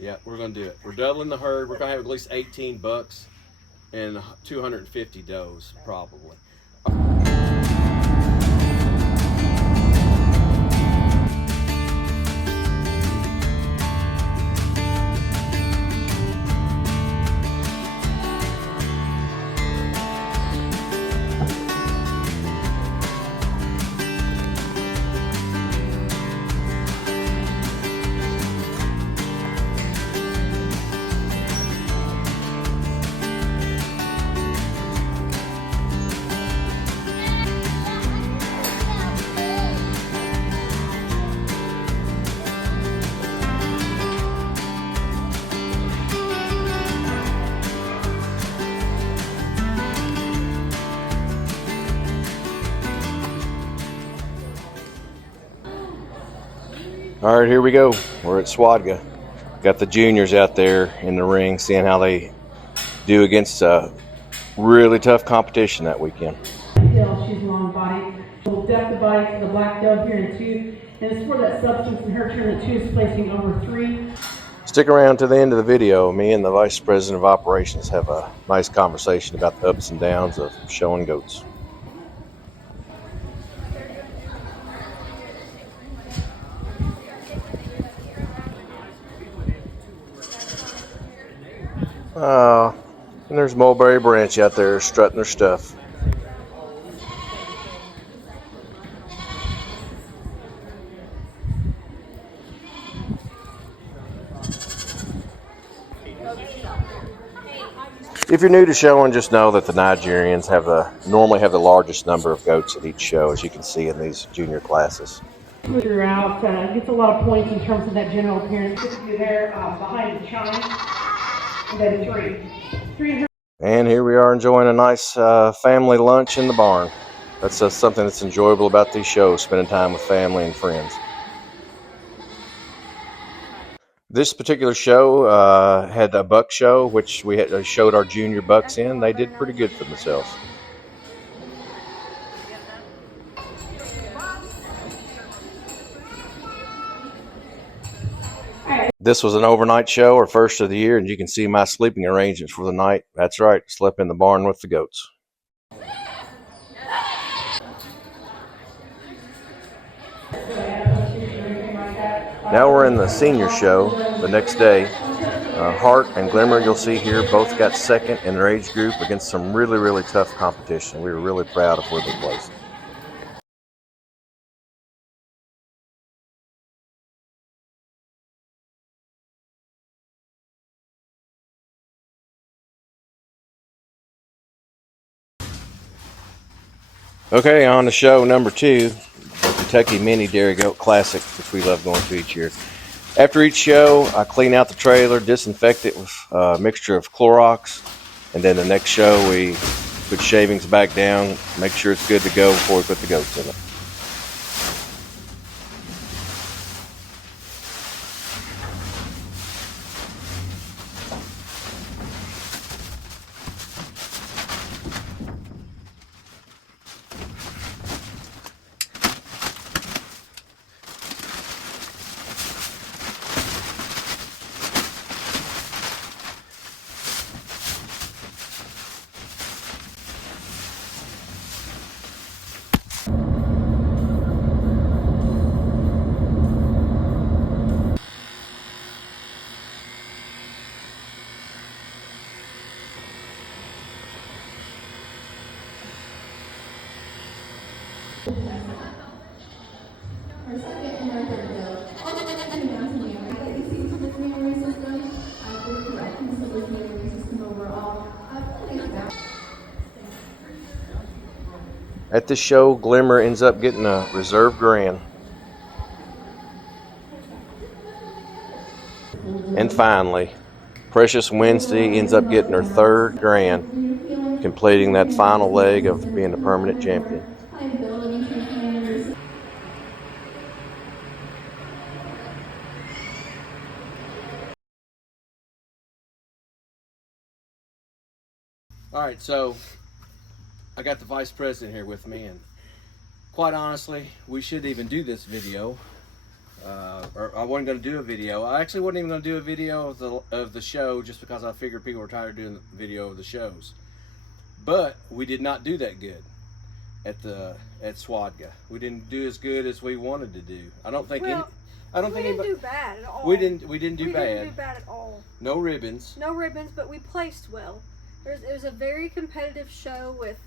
Yeah, we're gonna do it. We're doubling the herd. We're gonna have at least 18 bucks and 250 does probably. All right, here we go. We're at SWODGA. Got the juniors out there in the ring, seeing how they do against really tough competition that weekend. She's long body. We'll depth the body to the black dove here in 2. And it's for that substance in her turn that 2 is placing over 3. Stick around to the end of the video. Me and the Vice President of Operations have a nice conversation about the ups and downs of showing goats. And there's Mulberry Branch out there strutting their stuff. If you're new to showing, just know that the Nigerians normally have the largest number of goats at each show, as you can see in these junior classes. Throughout, gets a lot of points in terms of that general appearance. You're there behind the chime, and then 3. And here we are enjoying a nice family lunch in the barn. That's something that's enjoyable about these shows, spending time with family and friends. This particular show had a buck show, which we showed our junior bucks in. They did pretty good for themselves. This was an overnight show, or first of the year, and you can see my sleeping arrangements for the night. That's right, slept in the barn with the goats. Now we're in the senior show the next day. Hart and Glimmer, you'll see here, both got second in their age group against some really, really tough competition. We were really proud of where they placed. Okay, on to show number 2, the Kentucky Mini Dairy Goat Classic, which we love going to each year. After each show, I clean out the trailer, disinfect it with a mixture of Clorox, and then the next show we put shavings back down, make sure it's good to go before we put the goats in it. At this show, Glimmer ends up getting a reserve grand. And finally, Precious Wednesday ends up getting her 3rd grand, completing that final leg of being a permanent champion. All right, so I got the Vice President here with me, and quite honestly, we shouldn't even do this video or I wasn't going to do a video. I actually wasn't even going to do a video of the show just because I figured people were tired of doing the video of the shows. But we did not do that good at SWODGA. We didn't do as good as we wanted to do. I don't think. Well, I don't we think didn't do bad at all. We didn't do bad. We didn't do bad at all. No ribbons. No ribbons, but we placed well. It was a very competitive show with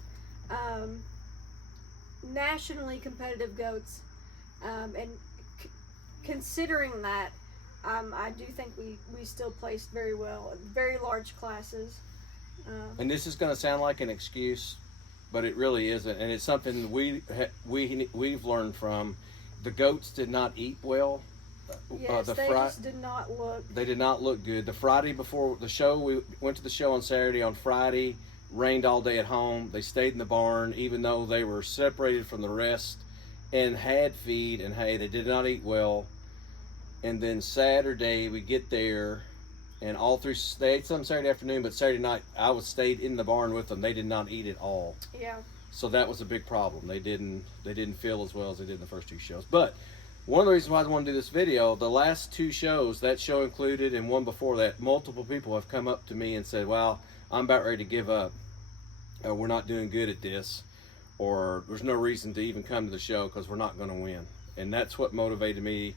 nationally competitive goats, and considering that, I do think we still placed very well. Very large classes. And this is going to sound like an excuse, but it really isn't, and it's something we've learned from. The goats did not eat well. Yes, they just did not look. They did not look good. The Friday before the show, we went to the show on Saturday. On Friday, rained all day at home. They stayed in the barn, even though they were separated from the rest and had feed and hay. They did not eat well. And then Saturday, we get there, and all through they ate some Saturday afternoon, but Saturday night I stayed in the barn with them. They did not eat at all. Yeah. So that was a big problem. They didn't feel as well as they did in the first two shows. But one of the reasons why I wanted to do this video, the last two shows, that show included and one before that, multiple people have come up to me and said, "Well, I'm about ready to give up. We're not doing good at this, or there's no reason to even come to the show because we're not going to win." And that's what motivated me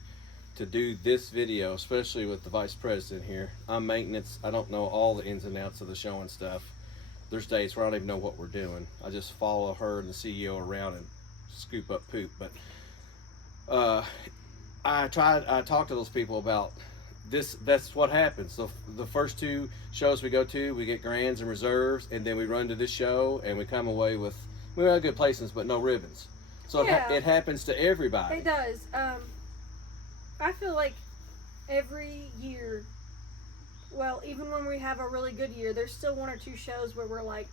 to do this video, especially with the vice president here. I'm maintenance. I don't know all the ins and outs of the show and stuff. There's days where I don't even know what we're doing. I just follow her and the CEO around and scoop up poop. But I talked to those people about this. That's what happens. So the first two shows we go to, we get grands and reserves, and then we run to this show and we come away with, we have good placements but no ribbons. So yeah, it happens to everybody. It does. I feel like every year, well, even when we have a really good year, there's still one or two shows where we're like,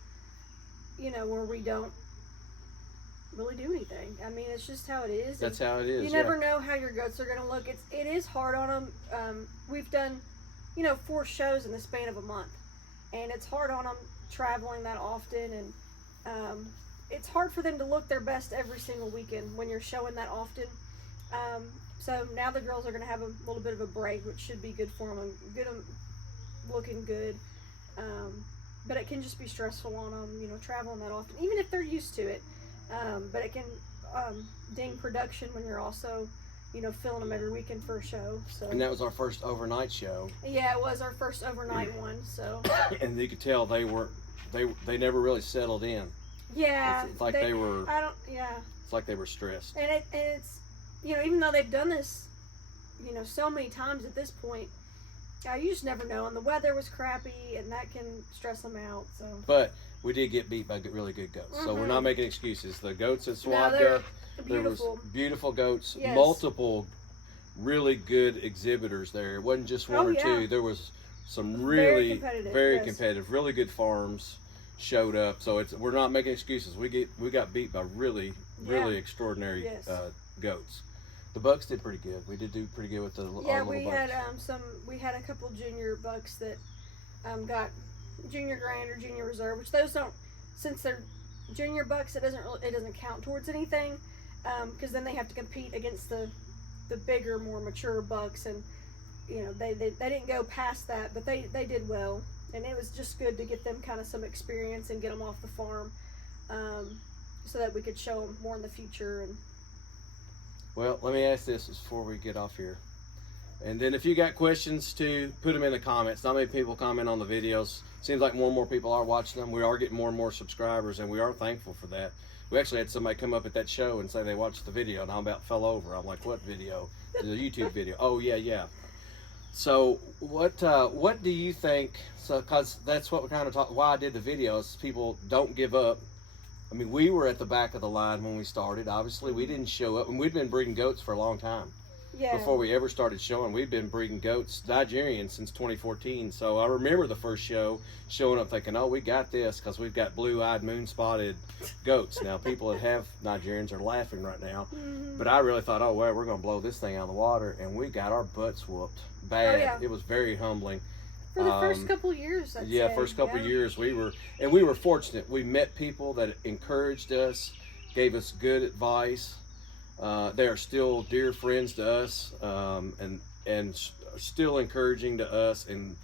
where we don't really do anything. I mean, it's just how it is. That's how it is. You never know how your goats are going to look. It is hard on them. We've done, 4 shows in the span of a month, and it's hard on them traveling that often, and it's hard for them to look their best every single weekend when you're showing that often. So now the girls are going to have a little bit of a break, which should be good for them and get them looking good. But it can just be stressful on them, traveling that often, even if they're used to it. But it can ding production when you're also, filling them every weekend for a show. So. And that was our first overnight show. Yeah, it was our first overnight one. So. And you could tell they never really settled in. Yeah. It's like they were. Yeah. It's like they were stressed. And it's, even though they've done this, so many times at this point, you just never know. And the weather was crappy, and that can stress them out. So. But we did get beat by really good goats, so we're not making excuses. The goats at SWODGA, there was beautiful goats, yes. Multiple really good exhibitors there. It wasn't just one or two. There was some really very competitive, really good farms showed up. So we're not making excuses. We got beat by really extraordinary goats. The bucks did pretty good. We did do pretty good with the little bucks. We had a couple junior bucks that got junior grand or junior reserve, which those don't, since they're junior bucks, it doesn't count towards anything, because then they have to compete against the bigger, more mature bucks, and they didn't go past that, but they did well, and it was just good to get them kind of some experience and get them off the farm, so that we could show them more in the future. And well, let me ask this before we get off here. And then if you got questions too, put them in the comments. Not many people comment on the videos. Seems like more and more people are watching them. We are getting more and more subscribers, and we are thankful for that. We actually had somebody come up at that show and say they watched the video, and I about fell over. I'm like, what video? The YouTube video. Oh, yeah. So what do you think? So, because that's what we kind of talk. Why I did the videos. People don't give up. I mean, we were at the back of the line when we started. Obviously, we didn't show up, and we'd been breeding goats for a long time. Yeah. Before we ever started showing, we've been breeding goats, Nigerians, since 2014. So I remember the first show showing up thinking, oh, we got this because we've got blue-eyed, moon-spotted goats. Now, people that have Nigerians are laughing right now. Mm-hmm. But I really thought, oh, well, we're going to blow this thing out of the water. And we got our butts whooped bad. Oh, yeah. It was very humbling. For the first couple of years, I'd say. First couple of years, we were fortunate. We met people that encouraged us, gave us good advice. They are still dear friends to us, and still encouraging to us, and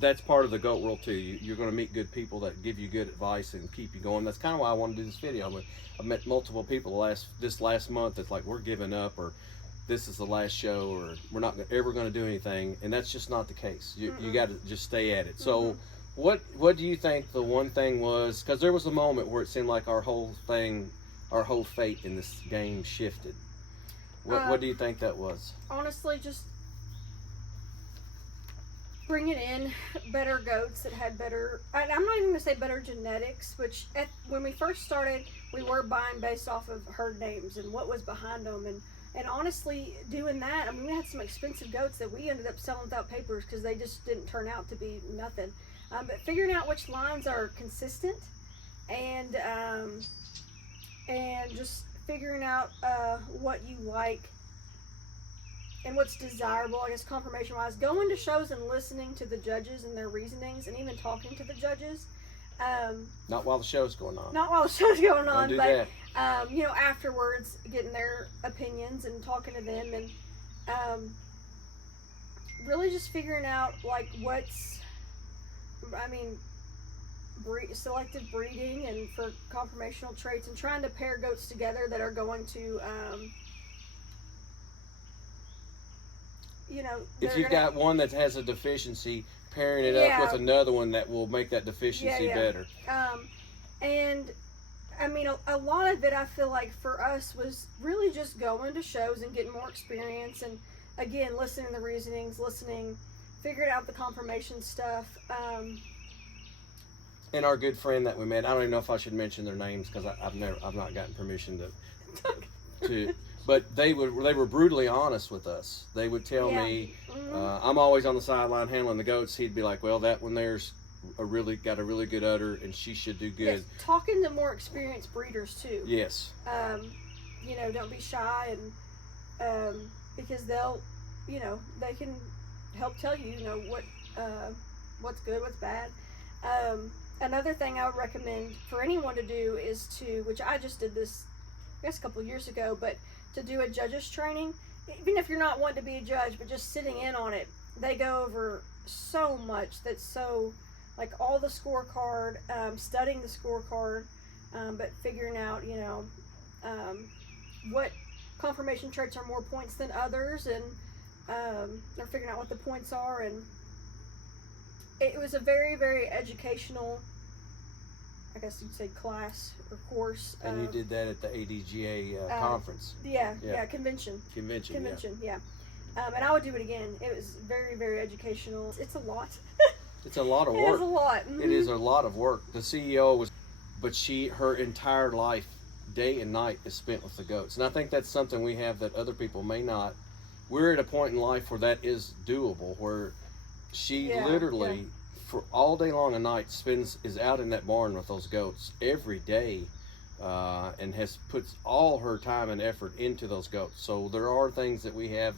that's part of the goat world too. You're going to meet good people that give you good advice and keep you going. That's kind of why I want to do this video. I've met multiple people this last month that's like, we're giving up, or this is the last show, or we're not ever going to do anything, and that's just not the case. You got to just stay at it. So what do you think the one thing was? Because there was a moment where it seemed like our whole fate in this game shifted. What do you think that was? Honestly, just bringing in better goats that had better, I'm not even going to say better genetics, which when we first started, we were buying based off of herd names and what was behind them. And honestly, doing that, I mean, we had some expensive goats that we ended up selling without papers because they just didn't turn out to be nothing. But figuring out which lines are consistent and just figuring out what you like and what's desirable, I guess, confirmation wise, going to shows and listening to the judges and their reasonings, and even talking to the judges. Not while the show's going on. Not while the show's going on, Don't do but that. you know, afterwards, getting their opinions and talking to them, and really just figuring out like selective breeding and for conformational traits, and trying to pair goats together that are going to if you've got one that has a deficiency, pairing it up with another one that will make that deficiency better. And I mean, a lot of it, I feel like for us was really just going to shows and getting more experience, and again, listening to the reasonings, figuring out the confirmation stuff. And our good friend that we met, I don't even know if I should mention their names because I've not gotten permission to but they were brutally honest with us. They would tell me, I'm always on the sideline handling the goats. He'd be like, well, that one there's got a really good udder, and she should do good. Yes, talking to more experienced breeders too. Yes. Don't be shy, and because they'll, they can help tell you, what's good, what's bad. Another thing I would recommend for anyone to do is which I just did this, I guess a couple of years ago, but to do a judge's training, even if you're not wanting to be a judge, but just sitting in on it, they go over so much that's so, like all the scorecard, studying the scorecard, but figuring out, what confirmation traits are more points than others, and they're figuring out what the points are, and it was a very, very educational, I guess you'd say, class or course. And you did that at the ADGA conference. Yeah, convention. Convention, yeah. And I would do it again. It was very, very educational. It's a lot. It's a lot of work. It is a lot. Mm-hmm. It is a lot of work. The CEO but her entire life, day and night, is spent with the goats. And I think that's something we have that other people may not. We're at a point in life where that is doable, where she literally, for all day long and night, is out in that barn with those goats every day, and puts all her time and effort into those goats. So there are things that we have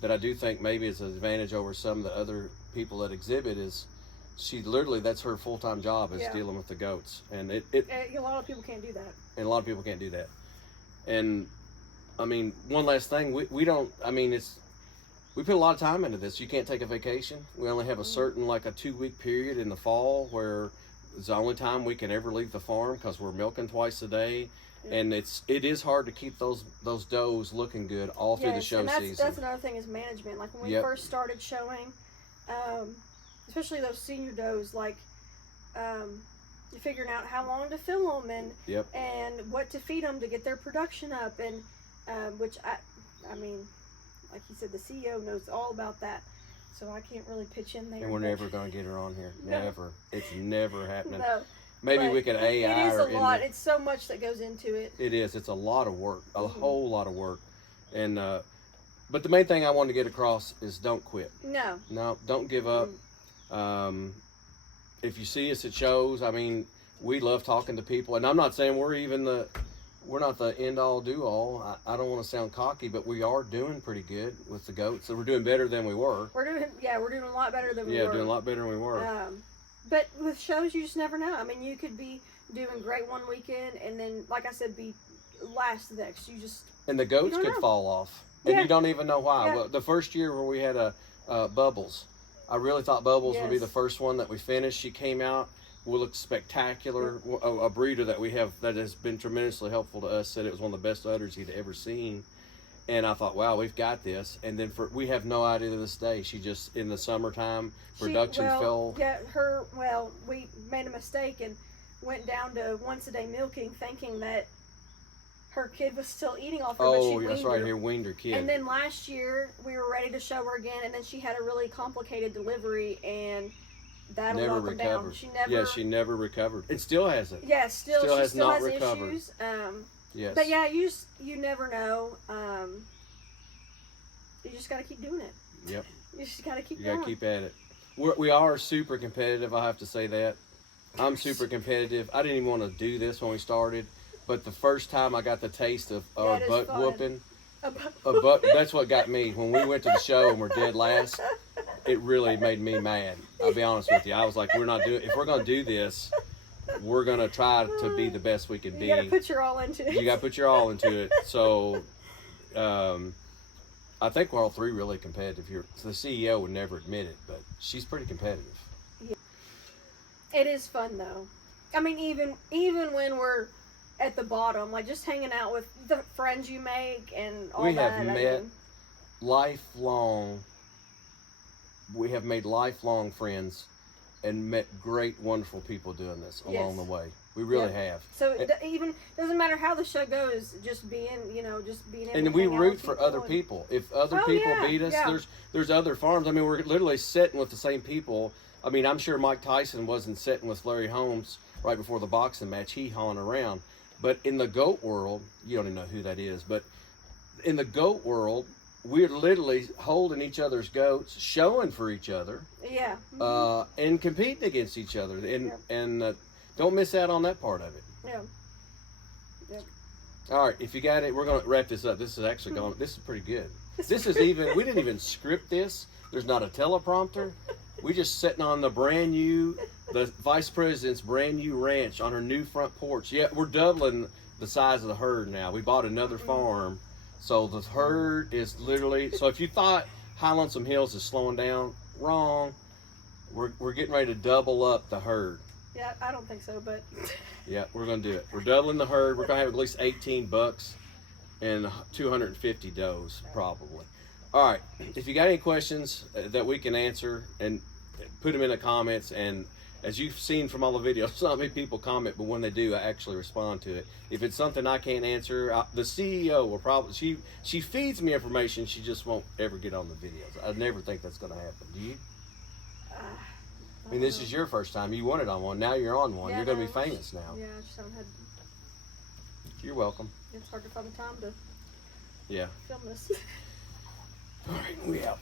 that I do think maybe is an advantage over some of the other people that exhibit, is she literally, that's her full-time job, is dealing with the goats. And a lot of people can't do that. And a lot of people can't do that. And I mean, one last thing, we don't, I mean, we put a lot of time into this. You can't take a vacation. We only have a certain, like a 2-week period in the fall where it's the only time we can ever leave the farm because we're milking twice a day. And it is hard to keep those does looking good all through the show season. That's another thing, is management. Like when we first started showing, especially those senior does, like you're figuring out how long to fill them and what to feed them to get their production up, and which I mean, like you said, the CEO knows all about that, so I can't really pitch in there. And we're never going to get her on here. Never. It's never happening. No. Maybe we could AI. It is a lot. It's so much that goes into it. It is. It's a lot of work. A whole lot of work. And but the main thing I wanted to get across is don't quit. No, don't give up. If you see us at shows, I mean, we love talking to people, and I'm not saying we're not the end all do all. I don't want to sound cocky, but we are doing pretty good with the goats. So we're doing better than we were. We're doing a lot better than we were. Yeah, doing a lot better than we were. But with shows, you just never know. I mean, you could be doing great one weekend, and then, like I said, be last next. You just And the goats You don't could know. fall off, and Yeah. you don't even know why. Yeah. Well, the first year where we had Bubbles, I really thought Bubbles would be Yes. the first one that we finished. She came out, looked spectacular. A breeder that we have that has been tremendously helpful to us said it was one of the best udders he'd ever seen. And I thought, wow, we've got this. And then we have no idea to this day. She just, in the summertime, production fell. Yeah, we made a mistake and went down to once a day milking, thinking that her kid was still eating off her. Oh, but she that's weaned right. her. Here, weaned her kid. And then last year we were ready to show her again, and then she had a really complicated delivery, and that'll never knock her down. recovered. She never. Yeah, she never recovered. It still hasn't. Yeah, she still has not has recovered. issues. Yes. But yeah, you never know. You just got to keep doing it. Yep. You just got to keep You going. got to keep at it. We are super competitive. I have to say that. I'm super competitive. I didn't even want to do this when we started, but the first time I got the taste of our That is buck fun. whooping, that's what got me. When we went to the show and we're dead last, it really made me mad. I'll be honest with you. I was like, we're not doing. If we're gonna do this, we're gonna try to be the best we can be. You got to put your all into it. You got to put your all into it. So, I think we're all three really competitive here. So the CEO would never admit it, but she's pretty competitive. It is fun though. I mean, even when we're at the bottom, like just hanging out with the friends you make and all We that. have met lifelong. We have made lifelong friends and met great, wonderful people doing this along the way. We really have. So even doesn't matter how the show goes, just being able And to we hang out root with for people other and- people. If other people beat us, there's other farms. I mean, we're literally sitting with the same people. I mean, I'm sure Mike Tyson wasn't sitting with Larry Holmes right before the boxing match, hee-hawing around. But in the goat world, you don't even know who that is, but in the goat world, we're literally holding each other's goats, showing for each other, Yeah. and competing against each other. And don't miss out on that part of it. Yeah. Yep. All right, if you got it, we're going to wrap this up. This is actually going. This is pretty good. This is even. We didn't even script this. There's not a teleprompter. We just sitting on the vice president's brand new ranch on her new front porch. Yeah, we're doubling the size of the herd now. We bought another farm, so the herd is literally. So if you thought High Lonesome Hills is slowing down, wrong. We're getting ready to double up the herd. Yeah, I don't think so, but Yeah, we're going to do it. We're doubling the herd. We're going to have at least 18 bucks and 250 does, probably. All right. If you got any questions that we can answer, and put them in the comments. And as you've seen from all the videos, not many people comment, but when they do, I actually respond to it. If it's something I can't answer, the CEO will probably, she feeds me information. She just won't ever get on the videos. I never think that's going to happen. Do you? I mean, this is your first time. You wanted on one. Now you're on one. Yeah, You're going to no, be famous now. yeah, I just haven't had. You're welcome. It's hard to find the time to Yeah. film this. All right, we out.